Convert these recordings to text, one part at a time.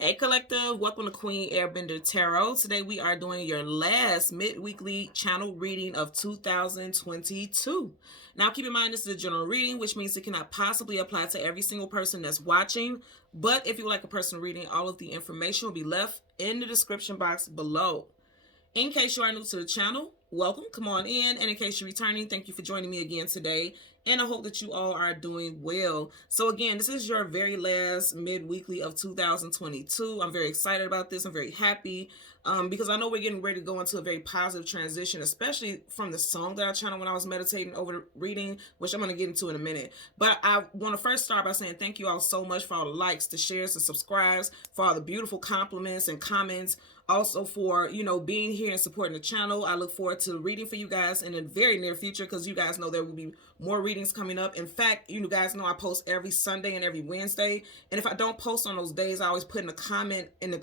Hey collective, welcome to Queen Airbender Tarot. Today we are doing your last mid-weekly channel reading of 2022. Now keep in mind this is a general reading, which means it cannot possibly apply to every single person that's watching. But if you would like a personal reading, all of the information will be left in the description box below. In case you are new to the channel, welcome, come on in. And in case you're returning, thank you for joining me again today. And I hope that you all are doing well. So again, this is your very last mid-weekly of 2022. I'm very excited about this. I'm very happy because I know we're getting ready to go into a very positive transition, especially from the song that I channeled when I was meditating over the reading, which I'm going to get into in a minute. But I want to first start by saying thank you all so much for all the likes, the shares, the subscribes, for all the beautiful compliments and comments. Also for, being here and supporting the channel. I look forward to reading for you guys in the very near future because you guys know there will be more readings coming up. In fact, you guys know I post every Sunday and every Wednesday. And if I don't post on those days, I always put in a comment in the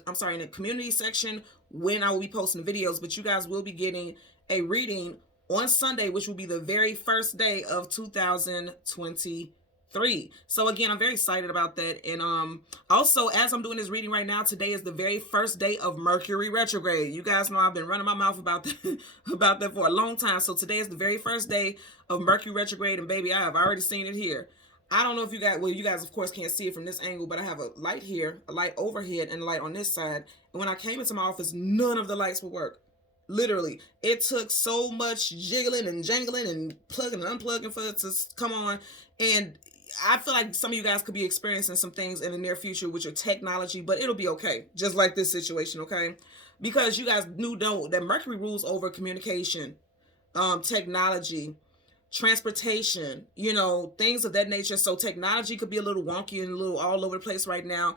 community section when I will be posting the videos. But you guys will be getting a reading on Sunday, which will be the very first day of 2023. So again, I'm very excited about that. And also, as I'm doing this reading right now, today is the very first day of Mercury retrograde. You guys know I've been running my mouth about that for a long time. So today is the very first day of Mercury retrograde, and baby, I have already seen it here. I don't know if you guys of course can't see it from this angle, but I have a light here, a light overhead, and a light on this side. And when I came into my office, none of the lights would work. Literally, it took so much jiggling and jangling and plugging and unplugging for it to come on. And I feel like some of you guys could be experiencing some things in the near future with your technology, but it'll be okay. Just like this situation, okay? Because you guys know that Mercury rules over communication, technology, transportation, things of that nature. So technology could be a little wonky and a little all over the place right now.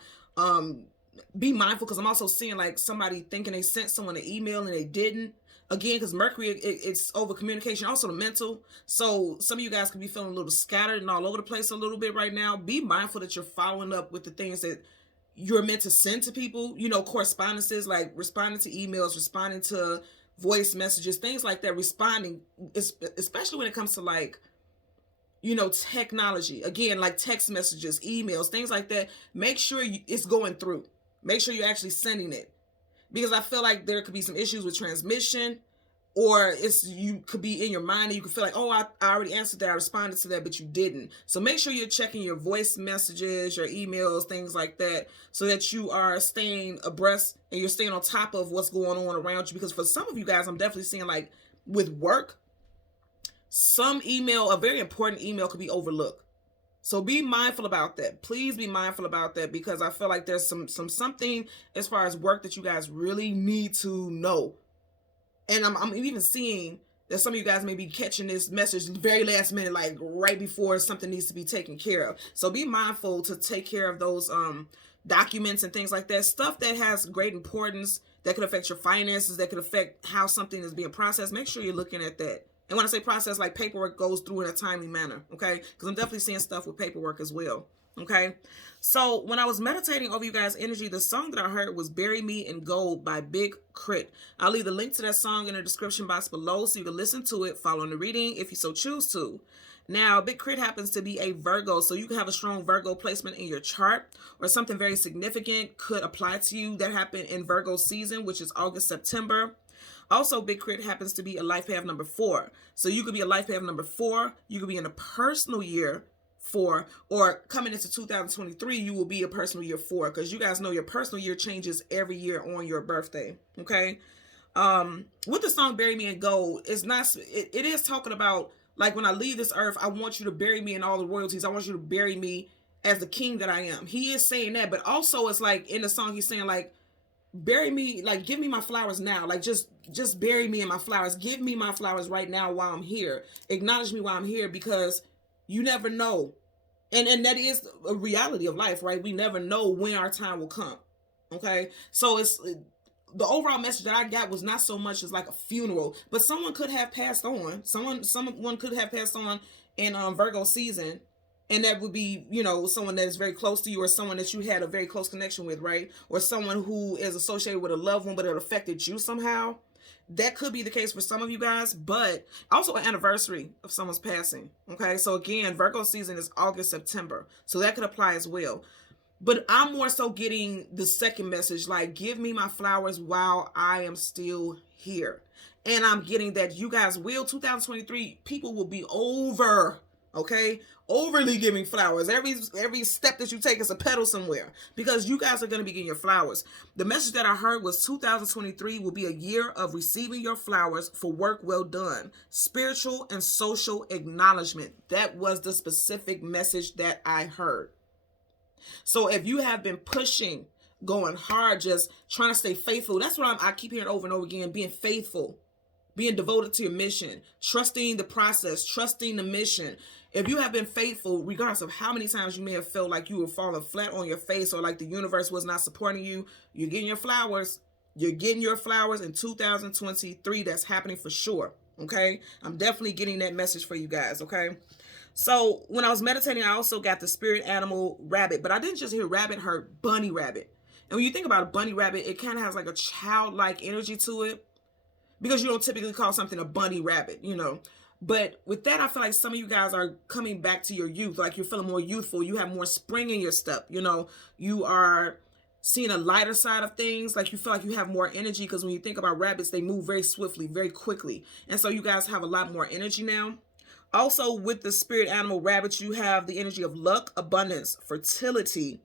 Be mindful because I'm also seeing like somebody thinking they sent someone an email and they didn't. Again, because Mercury, it's over communication, also the mental. So some of you guys could be feeling a little scattered and all over the place a little bit right now. Be mindful that you're following up with the things that you're meant to send to people, correspondences, like responding to emails, responding to voice messages, things like that, responding, especially when it comes to like, technology. Again, like text messages, emails, things like that. Make sure it's going through. Make sure you're actually sending it. Because I feel like there could be some issues with transmission, or you could be in your mind and you could feel like, oh, I already answered that, I responded to that, but you didn't. So make sure you're checking your voice messages, your emails, things like that, so that you are staying abreast and you're staying on top of what's going on around you. Because for some of you guys, I'm definitely seeing like with work, some email, a very important email could be overlooked. So be mindful about that. Please be mindful about that because I feel like there's something as far as work that you guys really need to know. And I'm even seeing that some of you guys may be catching this message very last minute, like right before something needs to be taken care of. So be mindful to take care of those documents and things like that. Stuff that has great importance, that could affect your finances, that could affect how something is being processed. Make sure you're looking at that. And when I say process, like paperwork goes through in a timely manner, okay? Because I'm definitely seeing stuff with paperwork as well, okay? So when I was meditating over you guys' energy, the song that I heard was Bury Me in Gold by Big Crit. I'll leave the link to that song in the description box below so you can listen to it following the reading if you so choose to. Now, Big Crit happens to be a Virgo, so you can have a strong Virgo placement in your chart, or something very significant could apply to you that happened in Virgo season, which is August, September. Also, Big Crit happens to be a life path number 4. So you could be a life path number 4. You could be in a personal year 4. Or coming into 2023, you will be a personal year 4. Because you guys know your personal year changes every year on your birthday. Okay? With the song Bury Me in Gold, it is talking about, like, when I leave this earth, I want you to bury me in all the royalties. I want you to bury me as the king that I am. He is saying that. But also, it's like, in the song, he's saying, like, bury me, like give me my flowers now, like just bury me in my flowers, give me my flowers right now while I'm here, acknowledge me while I'm here, because you never know, and that is a reality of life, right? We never know when our time will come, okay? So it's the overall message that I got was not so much as like a funeral, but someone could have passed on, someone could have passed on in Virgo season. And that would be, someone that is very close to you, or someone that you had a very close connection with, right? Or someone who is associated with a loved one, but it affected you somehow. That could be the case for some of you guys, but also an anniversary of someone's passing, okay? So again, Virgo season is August, September. So that could apply as well. But I'm more so getting the second message, like, give me my flowers while I am still here. And I'm getting that you guys will, 2023, people will be okay? Overly giving flowers. Every step that you take is a pedal somewhere, because you guys are going to be getting your flowers. The message that I heard was 2023 will be a year of receiving your flowers for work well done. Spiritual and social acknowledgement. That was the specific message that I heard. So if you have been pushing, going hard, just trying to stay faithful, that's what I keep hearing over and over again, being faithful, being devoted to your mission, trusting the process, trusting the mission. If you have been faithful, regardless of how many times you may have felt like you were falling flat on your face or like the universe was not supporting you, you're getting your flowers. You're getting your flowers in 2023. That's happening for sure. Okay? I'm definitely getting that message for you guys. Okay? So when I was meditating, I also got the spirit animal rabbit, but I didn't just hear rabbit, heard bunny rabbit. And when you think about a bunny rabbit, it kind of has like a childlike energy to it, because you don't typically call something a bunny rabbit, you know. But with that, I feel like some of you guys are coming back to your youth, like you're feeling more youthful. You have more spring in your step, you know. You are seeing a lighter side of things, like you feel like you have more energy, because when you think about rabbits, they move very swiftly, very quickly. And so you guys have a lot more energy now. Also, with the spirit animal rabbit, you have the energy of luck, abundance, fertility,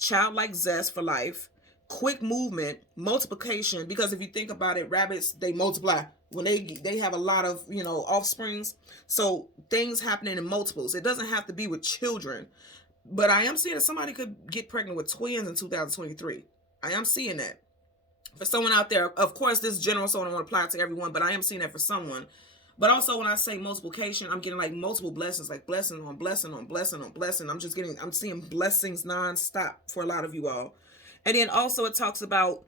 childlike zest for life, quick movement, multiplication. Because if you think about it, rabbits, they multiply when they have a lot of, you know, offsprings. So things happening in multiples. It doesn't have to be with children, but I am seeing that somebody could get pregnant with twins in 2023. I am seeing that for someone out there. Of course, this is general, so I don't want to apply it to everyone, but I am seeing that for someone. But also when I say multiplication, I'm getting like multiple blessings, like blessing on blessing on blessing on blessing. I'm seeing blessings nonstop for a lot of you all. And then also it talks about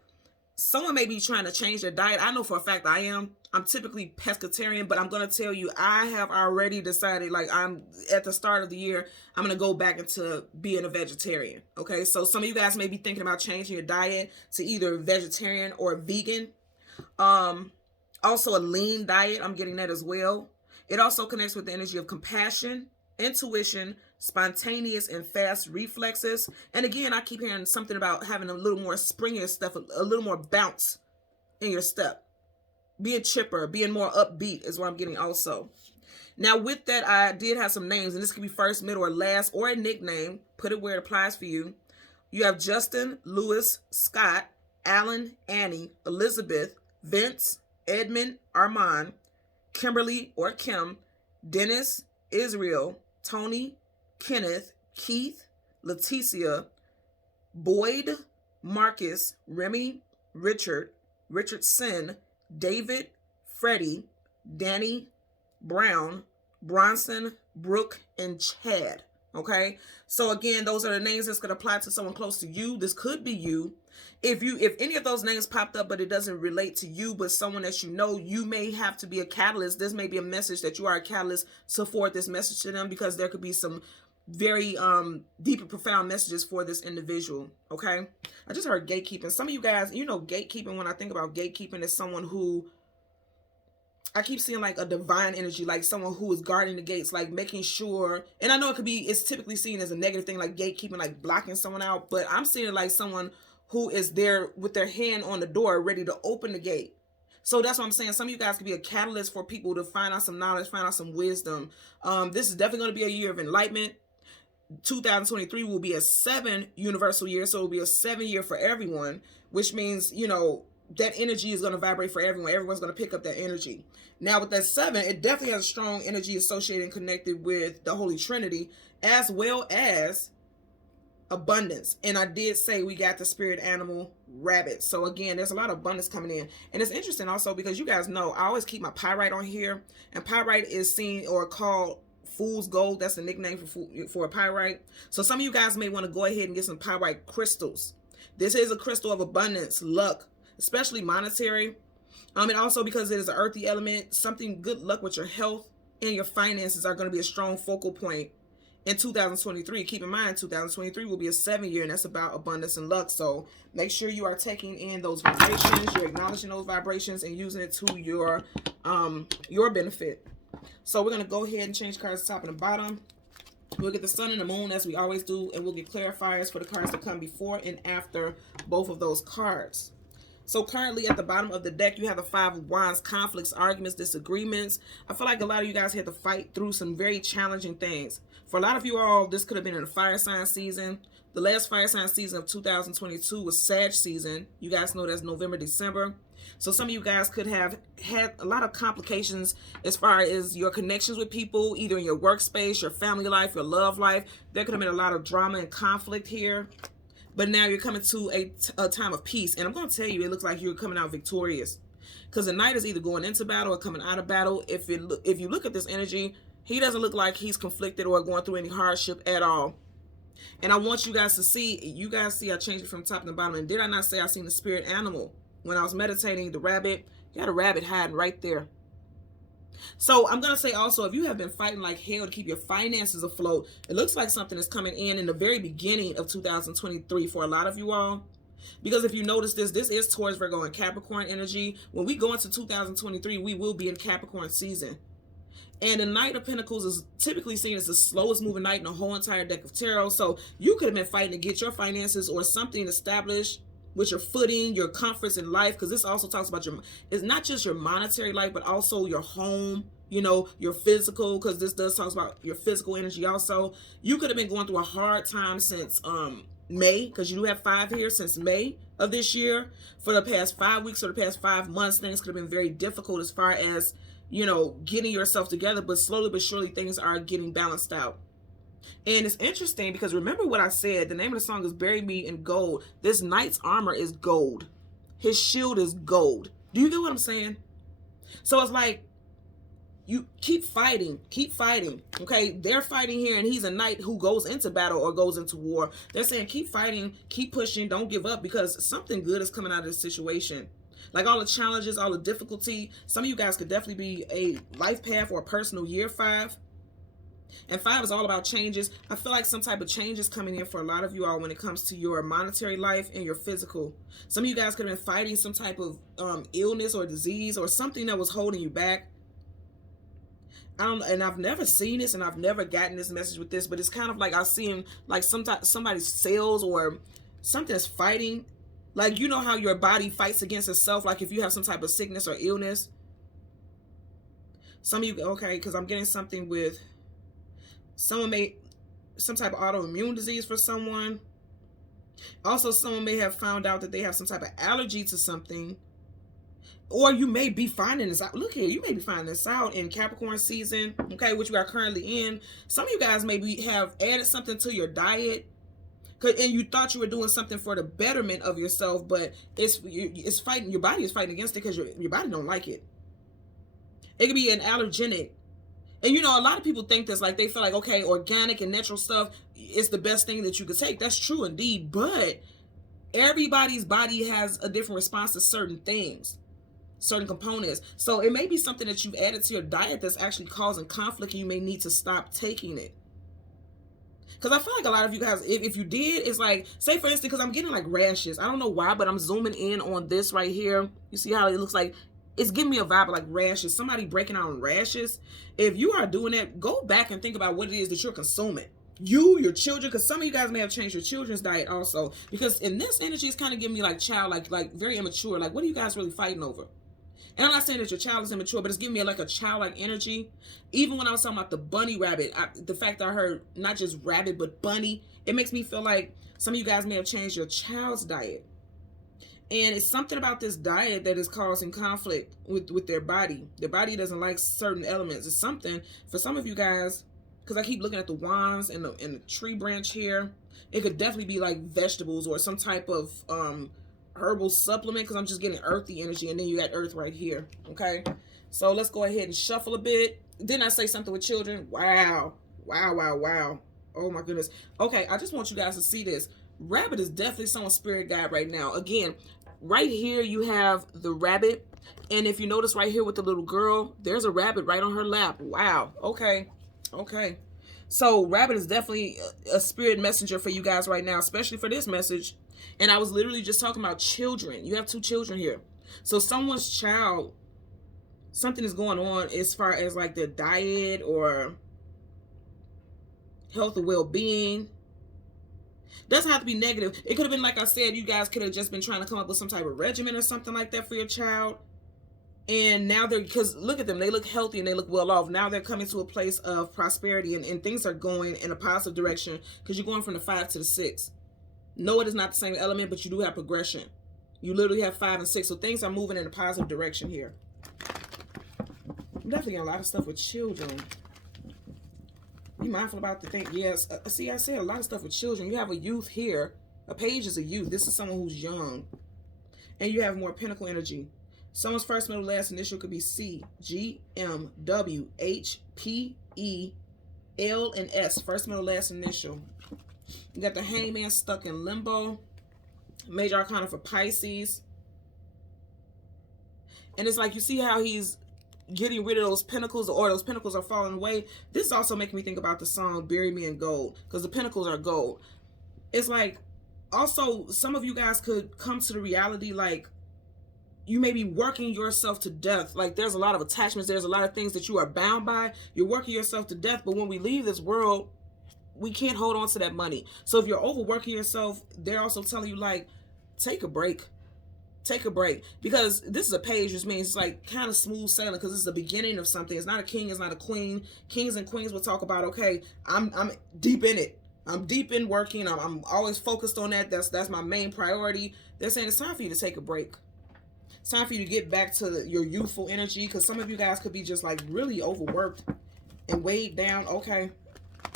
someone may be trying to change their diet. I know for a fact I am. I'm typically pescatarian, but I'm going to tell you, I have already decided, like, I'm at the start of the year, I'm going to go back into being a vegetarian. Okay. So some of you guys may be thinking about changing your diet to either vegetarian or vegan. Also a lean diet, I'm getting that as well. It also connects with the energy of compassion, intuition, spontaneous and fast reflexes. And again, I keep hearing something about having a little more spring in your step, a little more bounce in your step. Being chipper, being more upbeat is what I'm getting also. Now with that, I did have some names, and this could be first, middle, or last, or a nickname. Put it where it applies for you. You have Justin, Lewis, Scott, Alan, Annie, Elizabeth, Vince, Edmund, Armand, Kimberly or Kim, Dennis, Israel, Tony, Kenneth, Keith, Leticia, Boyd, Marcus, Remy, Richard, Richardson, David, Freddie, Danny, Brown, Bronson, Brooke, and Chad. Okay, so again, those are the names that's going to apply to someone close to you. This could be you. If any of those names popped up, but it doesn't relate to you, but someone that you know, you may have to be a catalyst. This may be a message that you are a catalyst to forward this message to them, because there could be some very deep and profound messages for this individual. Okay, I just heard gatekeeping. Some of you guys, you know, gatekeeping. When I think about gatekeeping, is someone who, I keep seeing like a divine energy, like someone who is guarding the gates, like making sure. And I know it's typically seen as a negative thing, like gatekeeping, like blocking someone out. But I'm seeing it like someone who is there with their hand on the door, ready to open the gate. So that's what I'm saying. Some of you guys could be a catalyst for people to find out some knowledge, find out some wisdom. This is definitely going to be a year of enlightenment. 2023 will be a 7 universal year. So it will be a 7 year for everyone, which means, you know, that energy is going to vibrate for everyone. Everyone's going to pick up that energy. Now with that 7, it definitely has a strong energy associated and connected with the Holy Trinity, as well as abundance. And I did say we got the spirit animal rabbit. So again, there's a lot of abundance coming in. And it's interesting also because you guys know I always keep my pyrite on here, and pyrite is seen or called fool's gold. That's the nickname for a pyrite. So some of you guys may want to go ahead and get some pyrite crystals. This is a crystal of abundance, luck, especially monetary. And also because it is an earthy element, something good luck with your health and your finances are going to be a strong focal point in 2023. Keep in mind, 2023 will be a 7 year, and that's about abundance and luck. So make sure you are taking in those vibrations, you're acknowledging those vibrations, and using it to your benefit. So we're going to go ahead and change cards top and the bottom. We'll get the sun and the moon as we always do, and we'll get clarifiers for the cards that come before and after both of those cards. So currently at the bottom of the deck, you have the Five of Wands, conflicts, arguments, disagreements. I feel like a lot of you guys had to fight through some very challenging things. For a lot of you all, this could have been in the fire sign season. The last fire sign season of 2022 was Sag season. You guys know that's November, December. So some of you guys could have had a lot of complications as far as your connections with people, either in your workspace, your family life, your love life. There could have been a lot of drama and conflict here. But now you're coming to a time of peace. And I'm going to tell you, it looks like you're coming out victorious. Because the knight is either going into battle or coming out of battle. If you look at this energy, he doesn't look like he's conflicted or going through any hardship at all. And I want you guys to see, I changed it from top to the bottom. And did I not say I seen the spirit animal? When I was meditating, the rabbit, you got a rabbit hiding right there. So I'm going to say also, if you have been fighting like hell to keep your finances afloat, it looks like something is coming in the very beginning of 2023 for a lot of you all. Because if you notice this is Taurus, Virgo, and Capricorn energy. When we go into 2023, we will be in Capricorn season. And the Knight of Pentacles is typically seen as the slowest moving knight in the whole entire deck of tarot. So you could have been fighting to get your finances or something established with your footing, your comforts in life, because this also talks about it's not just your monetary life, but also your home, you know, your physical, because this does talk about your physical energy also. You could have been going through a hard time since May, because you do have 5 here, since May of this year. For the past 5 weeks or the past 5 months, things could have been very difficult as far as, you know, getting yourself together, but slowly but surely things are getting balanced out. And it's interesting because remember what I said, the name of the song is Bury Me in Gold. This knight's armor is gold. His shield is gold. Do you get what I'm saying? So it's like, you keep fighting, okay? They're fighting here, and he's a knight who goes into battle or goes into war. They're saying keep fighting, keep pushing, don't give up, because something good is coming out of this situation. Like all the challenges, all the difficulty, some of you guys could definitely be a life path or a personal year 5. And 5 is all about changes. I feel like some type of change is coming in for a lot of you all when it comes to your monetary life and your physical. Some of you guys could have been fighting some type of illness or disease or something that was holding you back. And I've never seen this, and I've never gotten this message with this, but it's kind of like I see him like somebody's cells or something is fighting. Like, you know how your body fights against itself, like if you have some type of sickness or illness. Some of you, okay, because I'm getting something with someone some type of autoimmune disease for someone. Also, someone may have found out that they have some type of allergy to something. Or you may be finding this out. Look here, you may be finding this out in Capricorn season, okay, which we are currently in. Some of you guys maybe have added something to your diet, and you thought you were doing something for the betterment of yourself, but it's fighting. Your body is fighting against it because your body don't like it. It could be an allergenic. And you know, a lot of people think this, like they feel like, okay, organic and natural stuff is the best thing that you could take. That's true indeed, but everybody's body has a different response to certain things, certain components. So it may be something that you've added to your diet that's actually causing conflict, and you may need to stop taking it. Because I feel like a lot of you guys, if you did, it's like, say for instance, because I'm getting like rashes. I don't know why, but I'm zooming in on this right here. You see how it looks like? It's giving me a vibe of like rashes. Somebody breaking out on rashes. If you are doing that, go back and think about what it is that you're consuming. You, your children, because some of you guys may have changed your children's diet also. Because in this energy, it's kind of giving me like child, like very immature. Like, what are you guys really fighting over? And I'm not saying that your child is immature, but it's giving me like a childlike energy. Even when I was talking about the bunny rabbit, the fact that I heard not just rabbit, but bunny, it makes me feel like some of you guys may have changed your child's diet. And it's something about this diet that is causing conflict with their body. Their body doesn't like certain elements. It's something for some of you guys, because I keep looking at the wands and the tree branch here. It could definitely be like vegetables or some type of herbal supplement, because I'm just getting earthy energy, and then you got earth right here. Okay, so let's go ahead and shuffle a bit. Didn't I say something with children? Wow. Oh my goodness. Okay, I just want you guys to see this. Rabbit is definitely someone's spirit guide right now. Again, right here you have the rabbit, and if you notice right here with the little girl, there's a rabbit right on her lap. Wow. Okay. So rabbit is definitely a spirit messenger for you guys right now, especially for this message. And I was literally just talking about children. You have 2 children here. So someone's child, something is going on as far as like their diet, or health and well-being. Doesn't have to be negative. It could have been, like I said, you guys could have just been trying to come up with some type of regimen or something like that for your child. And now they're, because look at them, they look healthy and they look well off. Now they're coming to a place of prosperity, and things are going in a positive direction because you're going from the 5 to the 6. No, it is not the same element, but you do have progression. You literally have 5 and 6. So things are moving in a positive direction here. I'm definitely getting a lot of stuff with children. Be mindful about the thing. Yes, see, I said a lot of stuff with children. You have a youth here. A page is a youth. This is someone who's young. And you have more pinnacle energy. Someone's first, middle, last initial could be C, G, M, W, H, P, E, L, and S. First, middle, last initial. You got the hangman stuck in limbo. Major arcana for Pisces. And it's like, you see how he's getting rid of those pinnacles, or those pinnacles are falling away. This is also making me think about the song Bury Me in Gold, because the pinnacles are gold. It's like, also, some of you guys could come to the reality, like, you may be working yourself to death. Like, there's a lot of attachments, there's a lot of things that you are bound by. You're working yourself to death, but when we leave this world, we can't hold on to that money. So if you're overworking yourself, they're also telling you, like, take a break. Take a break, because this is a page, which means it's like kind of smooth sailing, because it's the beginning of something. It's not a king, it's not a queen. Kings and queens will talk about, okay, I'm deep in it. I'm deep in working. I'm always focused on that. That's my main priority. They're saying it's time for you to take a break. It's time for you to get back to your youthful energy, because some of you guys could be just like really overworked and weighed down. Okay,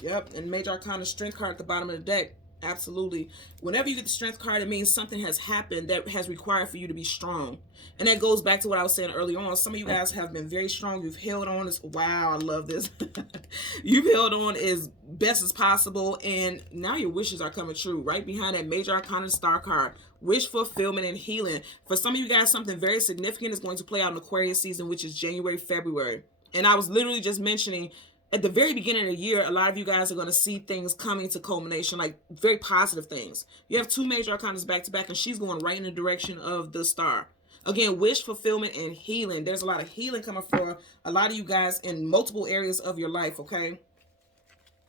yep. And Major Arcana Strength card at the bottom of the deck. Absolutely. Whenever you get the Strength card, it means something has happened that has required for you to be strong. And that goes back to what I was saying earlier on. Some of you guys have been very strong. You've held on. Wow, I love this. You've held on as best as possible, and now your wishes are coming true. Right behind that Major Arcana Star card, wish fulfillment and healing. For some of you guys, something very significant is going to play out in Aquarius season, which is January, February. And I was literally just mentioning, at the very beginning of the year, a lot of you guys are going to see things coming to culmination, like very positive things. You have 2 Major Arcanas back to back, and she's going right in the direction of the star. Again, wish fulfillment and healing. There's a lot of healing coming for a lot of you guys in multiple areas of your life, okay?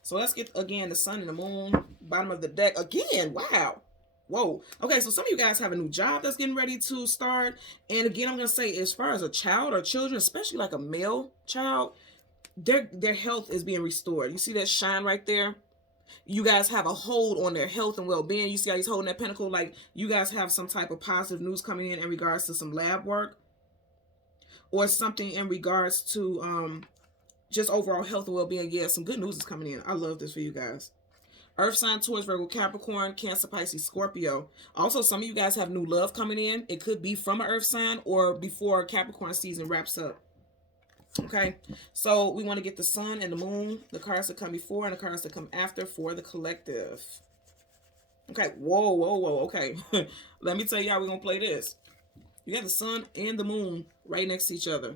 So let's get, again, the sun and the moon, bottom of the deck. Again, wow. Whoa. Okay, so some of you guys have a new job that's getting ready to start. And again, I'm going to say, as far as a child or children, especially like a male child, their health is being restored. You see that shine right there? You guys have a hold on their health and well-being. You see how he's holding that pentacle? Like, you guys have some type of positive news coming in regards to some lab work, or something in regards to just overall health and well-being. Yeah, some good news is coming in. I love this for you guys. Earth sign, Taurus, Virgo, Capricorn, Cancer, Pisces, Scorpio. Also, some of you guys have new love coming in. It could be from an earth sign or before Capricorn season wraps up. Okay, so we want to get the sun and the moon, the cards that come before and the cards that come after for the collective. Okay, whoa, whoa, whoa, okay. Let me tell you how we're going to play this. You got the sun and the moon right next to each other.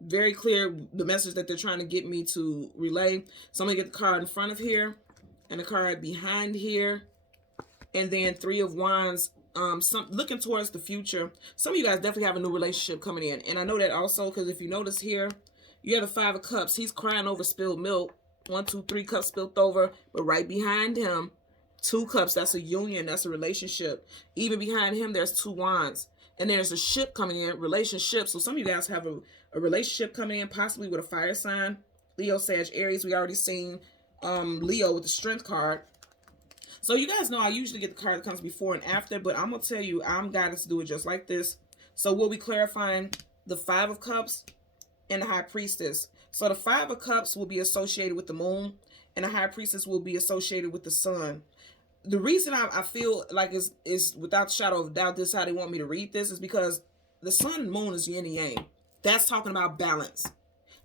Very clear the message that they're trying to get me to relay. So I'm going to get the card in front of here and the card behind here. And then 3 of Wands. Looking towards the future. Some of you guys definitely have a new relationship coming in, and I know that also because if you notice here, you have the 5 of Cups. He's crying over spilled milk. 1, 2, 3 cups spilled over, but right behind him, 2 cups. That's a union. That's a relationship. Even behind him, there's 2 wands, and there's a ship coming in. Relationship. So some of you guys have a relationship coming in, possibly with a fire sign. Leo, Sag, Aries. We already seen Leo with the Strength card. So you guys know I usually get the card that comes before and after, but I'm going to tell you, I'm guided to do it just like this. So we'll be clarifying the 5 of Cups and the High Priestess. So the 5 of Cups will be associated with the moon, and the High Priestess will be associated with the sun. The reason I feel like is without a shadow of a doubt, this is how they want me to read this, is because the sun and moon is yin and yang. That's talking about balance.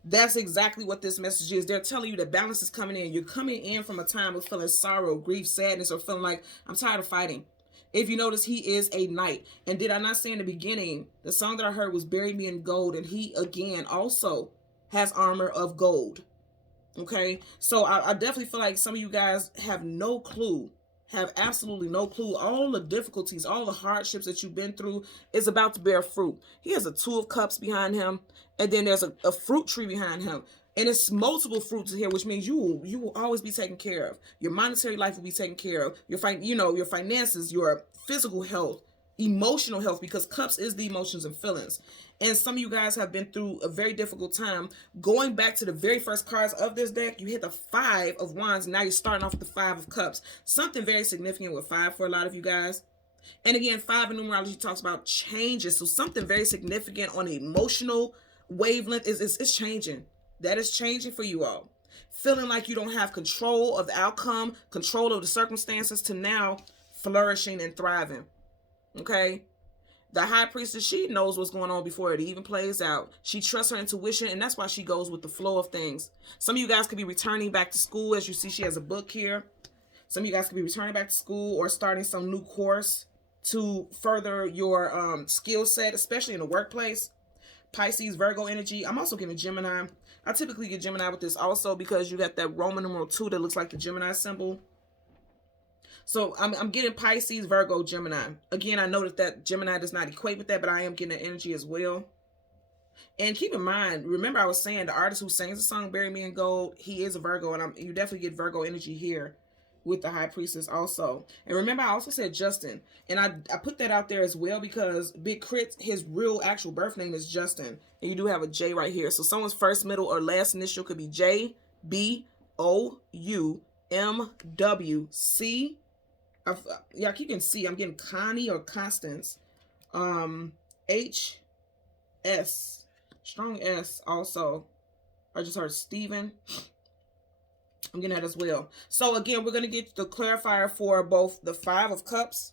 That's exactly what this message is. They're telling you that balance is coming in. You're coming in from a time of feeling sorrow, grief, sadness, or feeling like, I'm tired of fighting. If you notice, he is a knight. And did I not say in the beginning, the song that I heard was Bury Me in Gold, and he, again, also has armor of gold. Okay? So I definitely feel like some of you guys have no clue, have absolutely no clue. All the difficulties, all the hardships that you've been through is about to bear fruit. He has a 2 of Cups behind him. And then there's a fruit tree behind him. And it's multiple fruits here, which means you will always be taken care of. Your monetary life will be taken care of. Your your finances, your physical health, emotional health, because cups is the emotions and feelings. And some of you guys have been through a very difficult time. Going back to the very first cards of this deck, you hit the 5 of Wands. Now you're starting off with the 5 of Cups. Something very significant with 5 for a lot of you guys. And again, 5 in numerology talks about changes. So something very significant on the emotional wavelength is changing. That is changing for you all. Feeling like you don't have control of the outcome, control of the circumstances, to now flourishing and thriving. Okay? The High Priestess, she knows what's going on before it even plays out. She trusts her intuition, and that's why she goes with the flow of things. Some of you guys could be returning back to school. As you see, she has a book here. Some of you guys could be returning back to school or starting some new course to further your skill set, especially in the workplace. Pisces, Virgo energy. I'm also getting Gemini. I typically get Gemini with this also because you got that Roman numeral 2 that looks like the Gemini symbol. So I'm getting Pisces, Virgo, Gemini. Again, I know that Gemini does not equate with that, but I am getting that energy as well. And keep in mind, remember I was saying the artist who sings the song Bury Me in Gold, he is a Virgo, and you definitely get Virgo energy here with the High Priestess also. And remember, I also said Justin, and I put that out there as well because Big Crit, his real actual birth name is Justin, and you do have a J right here. So someone's first, middle, or last initial could be J, B, O, U, M, W, C. Yeah, I keep getting C. I'm getting Connie or Constance. H, S, strong S also. I just heard Stephen. I'm getting that as well. So again, we're going to get the clarifier for both the 5 of Cups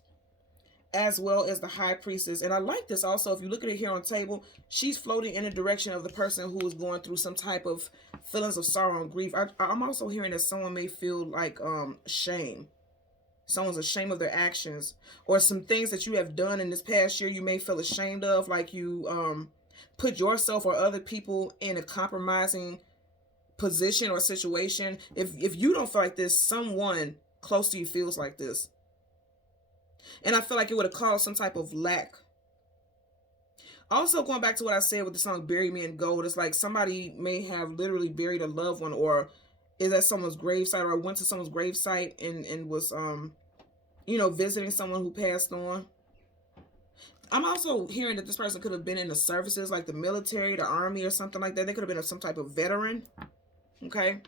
as well as the High Priestess. And I like this also. If you look at it here on the table, she's floating in the direction of the person who is going through some type of feelings of sorrow and grief. I'm also hearing that someone may feel like shame. Someone's ashamed of their actions, or some things that you have done in this past year you may feel ashamed of, like you put yourself or other people in a compromising position or situation. If you don't feel like this, someone close to you feels like this. And I feel like it would have caused some type of lack. Also, going back to what I said with the song Bury Me in Gold, it's like somebody may have literally buried a loved one, or is at someone's gravesite, or went to someone's gravesite and was visiting someone who passed on. I'm also hearing that this person could have been in the services, like the military, the army, or something like that. They could have been some type of veteran. Okay.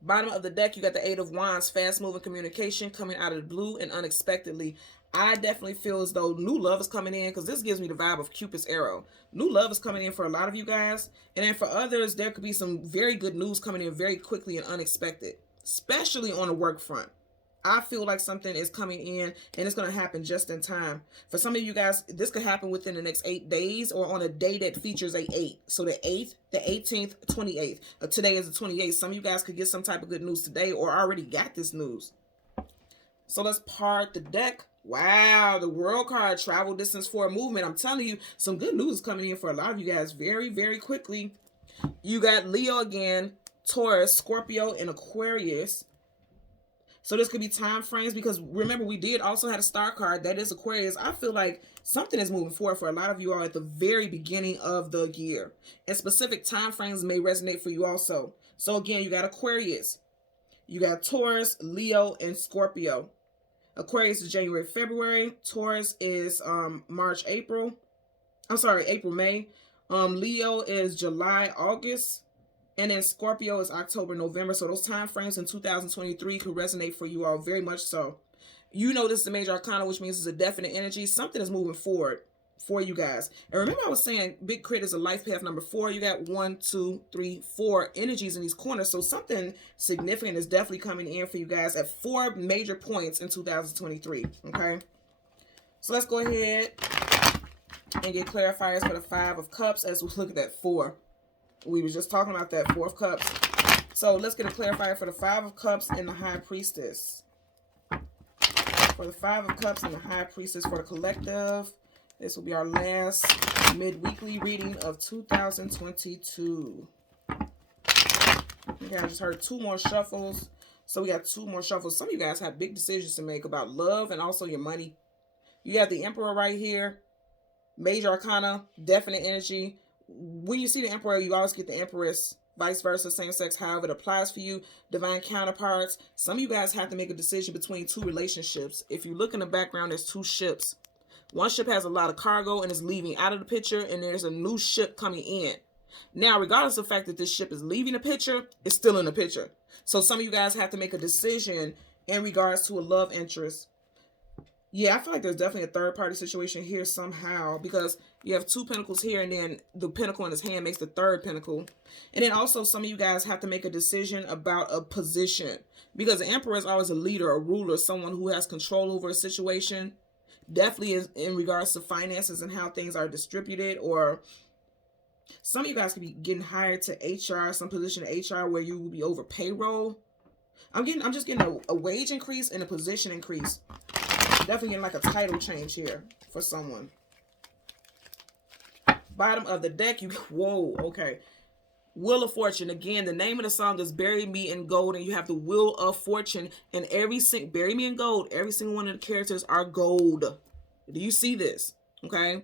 Bottom of the deck, you got the 8 of Wands, fast-moving communication coming out of the blue and unexpectedly. I definitely feel as though new love is coming in, because this gives me the vibe of Cupid's arrow. New love is coming in for a lot of you guys. And then for others, there could be some very good news coming in very quickly and unexpected, especially on the work front. I feel like something is coming in and it's going to happen just in time. For some of you guys, this could happen within the next 8 days or on a day that features a 8. So the 8th, the 18th, 28th. Today is the 28th. Some of you guys could get some type of good news today or already got this news. So let's part the deck. Wow, the World card, travel distance for a movement. I'm telling you, some good news is coming in for a lot of you guys very, very quickly. You got Leo again, Taurus, Scorpio, and Aquarius. So this could be time frames, because remember, we did also have a star card that is Aquarius. I feel like something is moving forward for a lot of you all at the very beginning of the year. And specific time frames may resonate for you also. So again, you got Aquarius. You got Taurus, Leo, and Scorpio. Aquarius is January, February. Taurus is March, April. I'm sorry, April, May. Leo is July, August. And then Scorpio is October, November. So those time frames in 2023 could resonate for you all very much so. You know this is a major arcana, which means it's a definite energy. Something is moving forward for you guys. And remember I was saying Big Crit is a life path number 4. You got 1, 2, 3, 4 energies in these corners. So something significant is definitely coming in for you guys at 4 major points in 2023. Okay. So let's go ahead and get clarifiers for the 5 of Cups as we look at that 4. We were just talking about that 4 of Cups. So let's get a clarifier for the 5 of Cups and the High Priestess. For the 5 of Cups and the High Priestess for the collective. This will be our last mid-weekly reading of 2022. Okay, I just heard 2 more shuffles. So we got 2 more shuffles. Some of you guys have big decisions to make about love and also your money. You have the Emperor right here. Major arcana, definite energy. When you see the Emperor, you always get the Empress vice versa, same sex, however it applies for you. Divine counterparts. Some of you guys have to make a decision between two relationships. If you look in the background, there's two ships. One ship has a lot of cargo and is leaving out of the picture, and there's a new ship coming in. Now, regardless of the fact that this ship is leaving the picture, it's still in the picture. So some of you guys have to make a decision in regards to a love interest. Yeah, I feel like there's definitely a third party situation here somehow, because you have two pentacles here, and then the pentacle in his hand makes the third pentacle. And then also some of you guys have to make a decision about a position, because the Emperor is always a leader, a ruler, someone who has control over a situation. Definitely in regards to finances and how things are distributed, or some of you guys could be getting hired to HR, some position of HR where you will be over payroll. I'm just getting a wage increase and a position increase. Definitely getting like a title change here for someone. Bottom of the deck, whoa, okay. Wheel of Fortune. Again, the name of the song is Bury Me in Gold, and you have the Wheel of Fortune, and Bury Me in Gold, every single one of the characters are gold. Do you see this? Okay.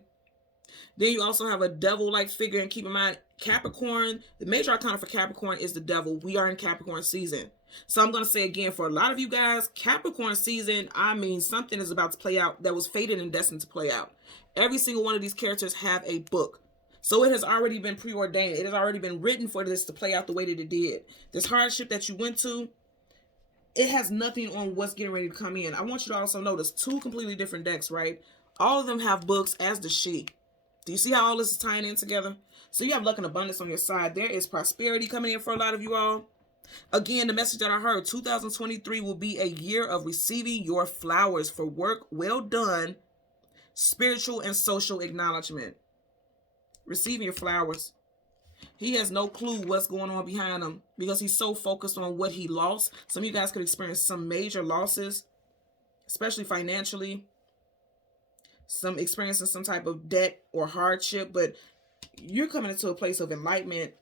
Then you also have a devil-like figure, and keep in mind, Capricorn, the major arcana for Capricorn is the devil. We are in Capricorn season. So I'm going to say again, for a lot of you guys, Capricorn season, I mean, something is about to play out that was fated and destined to play out. Every single one of these characters have a book. So it has already been preordained. It has already been written for this to play out the way that it did. This hardship that you went to, it has nothing on what's getting ready to come in. I want you to also notice two completely different decks, right? All of them have books, as does she. Do you see how all this is tying in together? So you have luck and abundance on your side. There is prosperity coming in for a lot of you all. Again, the message that I heard, 2023 will be a year of receiving your flowers for work well done, spiritual and social acknowledgement. Receiving your flowers. He has no clue what's going on behind him because he's so focused on what he lost. Some of you guys could experience some major losses, especially financially. Some experiencing some type of debt or hardship, but you're coming into a place of enlightenment,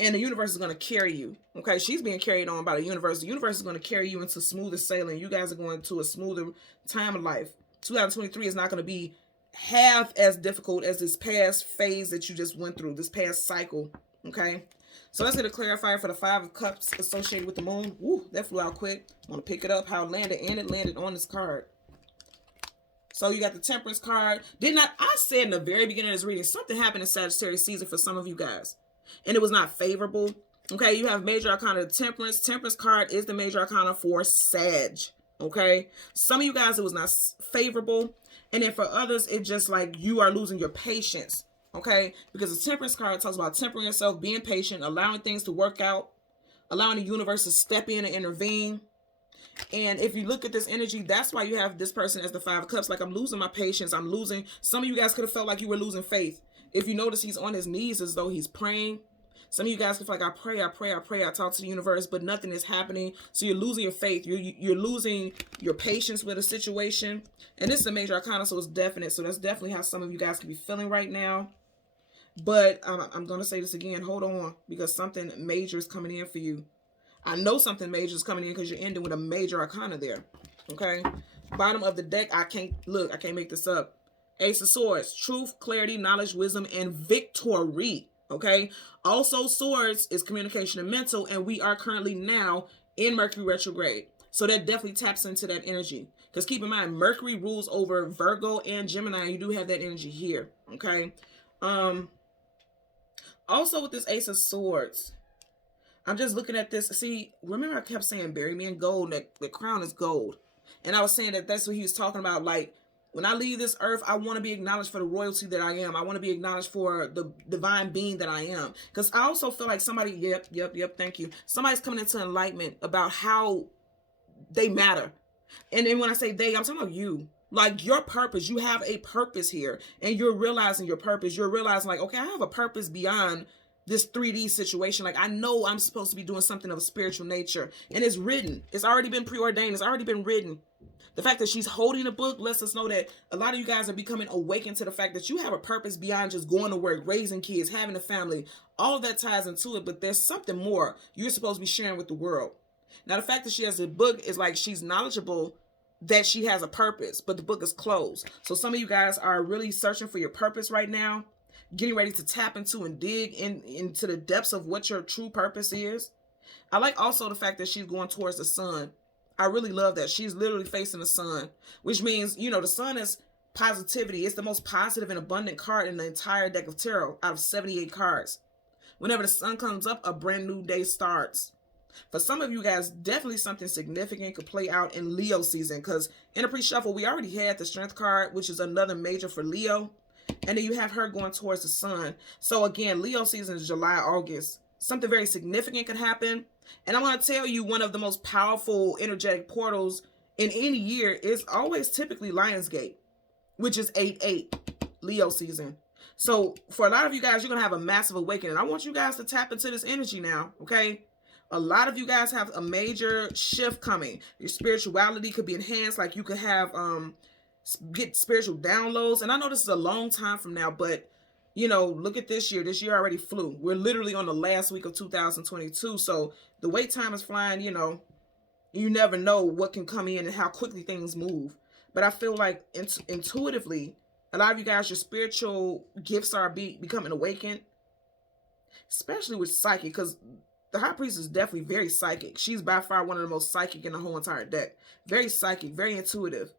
and the universe is going to carry you. Okay, she's being carried on by the universe. The universe is going to carry you into smoother sailing. You guys are going to a smoother time of life. 2023 is not going to be half as difficult as this past phase that you just went through, this past cycle. Okay, so let's get a clarifier for the Five of Cups associated with the moon. Woo, that flew out quick. I want to pick it up how it landed, and it landed on this card. So you got the Temperance card. I said in the very beginning of this reading, something happened in Sagittarius season for some of you guys, and it was not favorable. Okay, you have major arcana of Temperance. Temperance card is the major arcana for Sag. Okay, some of you guys, it was not favorable, and then for others, it's just like you are losing your patience. Okay, because the Temperance card talks about tempering yourself, being patient, allowing things to work out, allowing the universe to step in and intervene. And if you look at this energy, that's why you have this person as the Five of Cups. Like, I'm losing my patience. I'm losing. Some of you guys could have felt like you were losing faith. If you notice, he's on his knees as though he's praying. Some of you guys could feel like, I talk to the universe, but nothing is happening. So you're losing your faith. You're losing your patience with a situation. And this is a major arcana, so it's definite. So that's definitely how some of you guys could be feeling right now. But I'm going to say this again. Hold on, because something major is coming in for you. I know something major is coming in because you're ending with a major arcana there. Okay. Bottom of the deck. I can't make this up. Ace of Swords. Truth, clarity, knowledge, wisdom, and victory. Okay. Also, Swords is communication and mental. And we are currently now in Mercury retrograde. So that definitely taps into that energy. Because keep in mind, Mercury rules over Virgo and Gemini. And you do have that energy here. Okay. Also with this Ace of Swords, I'm just looking at this. See, remember I kept saying, bury me in gold. That the crown is gold. And I was saying that that's what he was talking about. Like, when I leave this earth, I want to be acknowledged for the royalty that I am. I want to be acknowledged for the divine being that I am. Because I also feel like somebody, yep, thank you. Somebody's coming into enlightenment about how they matter. And then when I say they, I'm talking about you. Like, your purpose. You have a purpose here. And you're realizing your purpose. You're realizing, like, okay, I have a purpose beyond this 3D situation. Like, I know I'm supposed to be doing something of a spiritual nature, and it's written. It's already been preordained. It's already been written. The fact that she's holding a book lets us know that a lot of you guys are becoming awakened to the fact that you have a purpose beyond just going to work, raising kids, having a family. All of that ties into it, but there's something more you're supposed to be sharing with the world. Now, the fact that she has a book is like she's knowledgeable that she has a purpose, but the book is closed. So some of you guys are really searching for your purpose right now. getting ready to tap into and dig into the depths of what your true purpose is. I like also the fact that she's going towards the sun. I really love that. She's literally facing the sun, which means, you know, the sun is positivity. It's the most positive and abundant card in the entire deck of tarot out of 78 cards. Whenever the sun comes up, a brand new day starts. For some of you guys, definitely something significant could play out in Leo season, because in a pre-shuffle, we already had the Strength card, which is another major for Leo. And then you have her going towards the sun. So again, Leo season is July, August. Something very significant could happen. And I want to tell you, one of the most powerful energetic portals in any year is always typically Lionsgate, which is 8/8, Leo season. So for a lot of you guys, you're going to have a massive awakening. I want you guys to tap into this energy now, okay? A lot of you guys have a major shift coming. Your spirituality could be enhanced. Like you could have, get spiritual downloads. And I know this is a long time from now, but you know, look at this year. This year already flew. We're literally on the last week of 2022. So the way time is flying, you know, you never know what can come in and how quickly things move. But I feel like intuitively, a lot of you guys, your spiritual gifts are becoming awakened, especially with psychic, because the High Priest is definitely very psychic. She's by far one of the most psychic in the whole entire deck. Very psychic, very intuitive.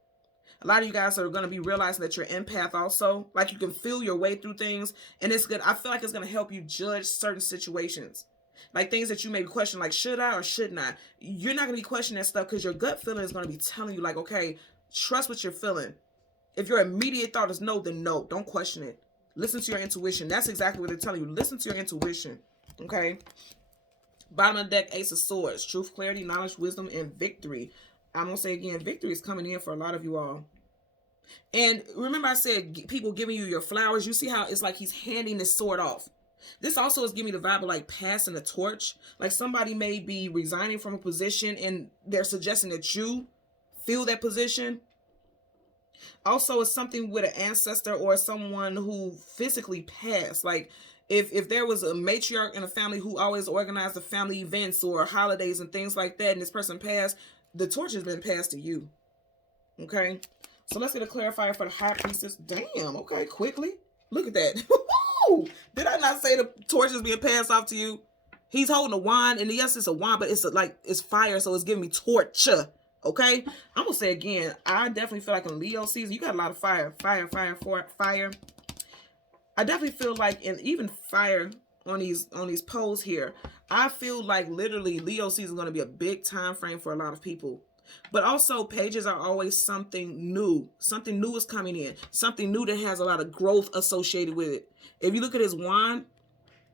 A lot of you guys are going to be realizing that you're empath also. Like you can feel your way through things. And it's good. I feel like it's going to help you judge certain situations. Like things that you may question, like should I or shouldn't I? You're not going to be questioning that stuff because your gut feeling is going to be telling you like, okay, trust what you're feeling. If your immediate thought is no, then no. Don't question it. Listen to your intuition. That's exactly what they're telling you. Listen to your intuition. Okay? Bottom of the deck, Ace of Swords. Truth, clarity, knowledge, wisdom, and victory. I'm going to say again, victory is coming in for a lot of you all. And remember I said people giving you your flowers. You see how it's like he's handing this sword off. This also is giving me the vibe of like passing the torch. Like somebody may be resigning from a position and they're suggesting that you fill that position. Also, it's something with an ancestor or someone who physically passed. Like if there was a matriarch in a family who always organized the family events or holidays and things like that, and this person passed, the torch has been passed to you. Okay? So let's get a clarifier for the High Priestess. Damn, okay, quickly. Look at that. Did I not say the torch is being passed off to you? He's holding a wand, and yes, it's a wand, but it's fire, so it's giving me torture. Okay? I'm going to say again, I definitely feel like in Leo season, you got a lot of fire. Fire. I definitely feel like, and even fire on these poles here, I feel like literally Leo season is going to be a big time frame for a lot of people. But also pages are always something new. Something new is coming in. Something new that has a lot of growth associated with it. If you look at his wand,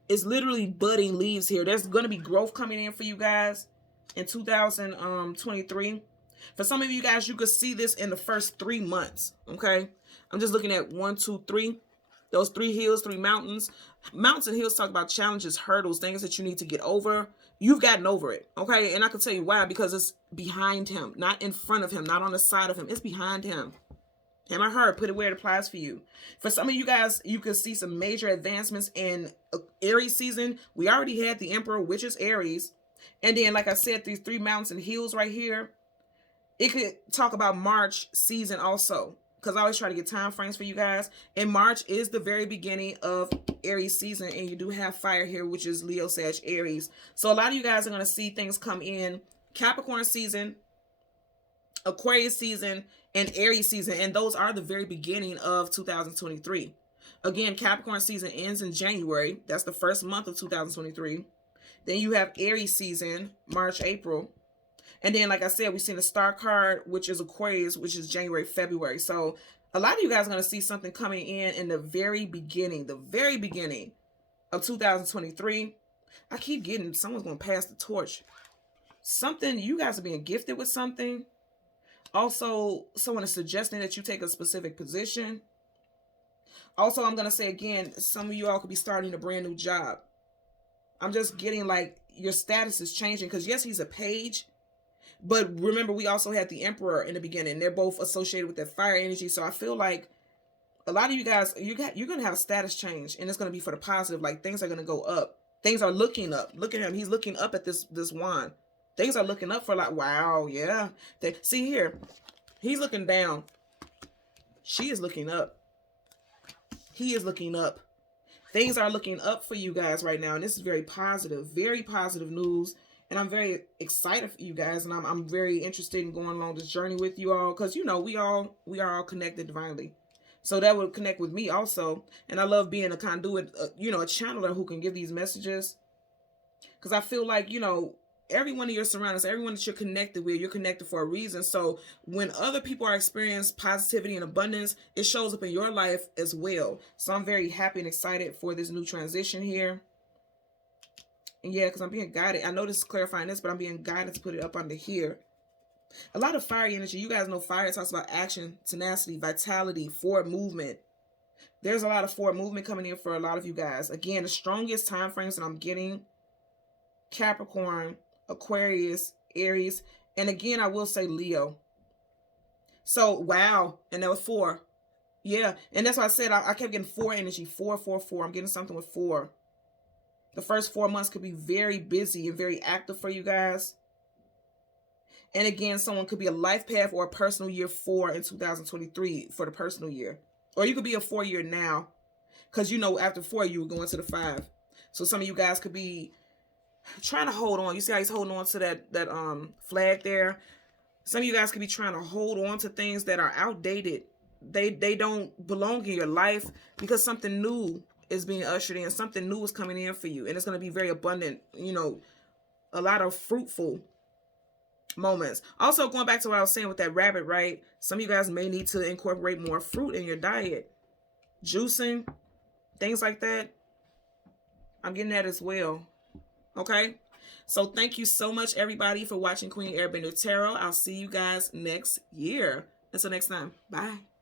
it's literally budding leaves here. There's going to be growth coming in for you guys in 2023. For some of you guys, you could see this in the first 3 months. Okay. I'm just looking at 1, 2, 3. Those 3 hills, 3 mountains. Mountains and hills talk about challenges, hurdles, things that you need to get over. You've gotten over it, okay? And I can tell you why, because it's behind him, not in front of him, not on the side of him. It's behind him. Him or her, put it where it applies for you. For some of you guys, you could see some major advancements in Aries season. We already had the Emperor, which is Aries. And then, like I said, these 3 mountains and hills right here. It could talk about March season also, because I always try to get time frames for you guys. And March is the very beginning of Aries season, and you do have fire here, which is Leo, Sag, Aries. So a lot of you guys are going to see things come in Capricorn season, Aquarius season, and Aries season, and those are the very beginning of 2023. Again, Capricorn season ends in January. That's the first month of 2023. Then you have Aries season, March, April. And then, like I said, we've seen the star card, which is Aquarius, which is January, February. So a lot of you guys are going to see something coming in the very beginning of 2023. I keep getting someone's going to pass the torch. Something, you guys are being gifted with something. Also, someone is suggesting that you take a specific position. Also, I'm going to say again, some of you all could be starting a brand new job. I'm just getting like your status is changing because yes, he's a page. But remember, we also had the Emperor in the beginning. They're both associated with that fire energy. So I feel like a lot of you guys, you're going to have a status change. And it's going to be for the positive. Like things are going to go up. Things are looking up. Look at him. He's looking up at this wand. Things are looking up for like, wow, yeah. See here. He's looking down. She is looking up. He is looking up. Things are looking up for you guys right now, and this is very positive news. And I'm very excited for you guys, and I'm very interested in going along this journey with you all, because you know we are all connected divinely. So that would connect with me also, and I love being a conduit, you know, a channeler who can give these messages, because I feel like, you know, everyone in your surroundings, everyone that you're connected with, you're connected for a reason. So when other people are experiencing positivity and abundance, it shows up in your life as well. So I'm very happy and excited for this new transition here. And yeah, because I'm being guided. I know this is clarifying this, but I'm being guided to put it up under here. A lot of fire energy. You guys know fire talks about action, tenacity, vitality, forward movement. There's a lot of forward movement coming in for a lot of you guys. Again, the strongest time frames that I'm getting: Capricorn, Aquarius, Aries, and again, I will say Leo. So, wow. And that was 4. Yeah. And that's why I said I kept getting 4 energy. 4, 4, 4. I'm getting something with 4. The first 4 months could be very busy and very active for you guys. And again, someone could be a life path or a personal year 4 in 2023 for the personal year. Or you could be a 4 year now, because you know after 4 you would go into the 5. So some of you guys could be trying to hold on. You see how he's holding on to that flag there? Some of you guys could be trying to hold on to things that are outdated. They don't belong in your life, because something new is being ushered in. Something new is coming in for you, and it's going to be very abundant, you know, a lot of fruitful moments. Also, going back to what I was saying with that rabbit, right? Some of you guys may need to incorporate more fruit in your diet. Juicing, things like that. I'm getting that as well. Okay? So thank you so much, everybody, for watching Queen Airbender Tarot. I'll see you guys next year. Until next time. Bye.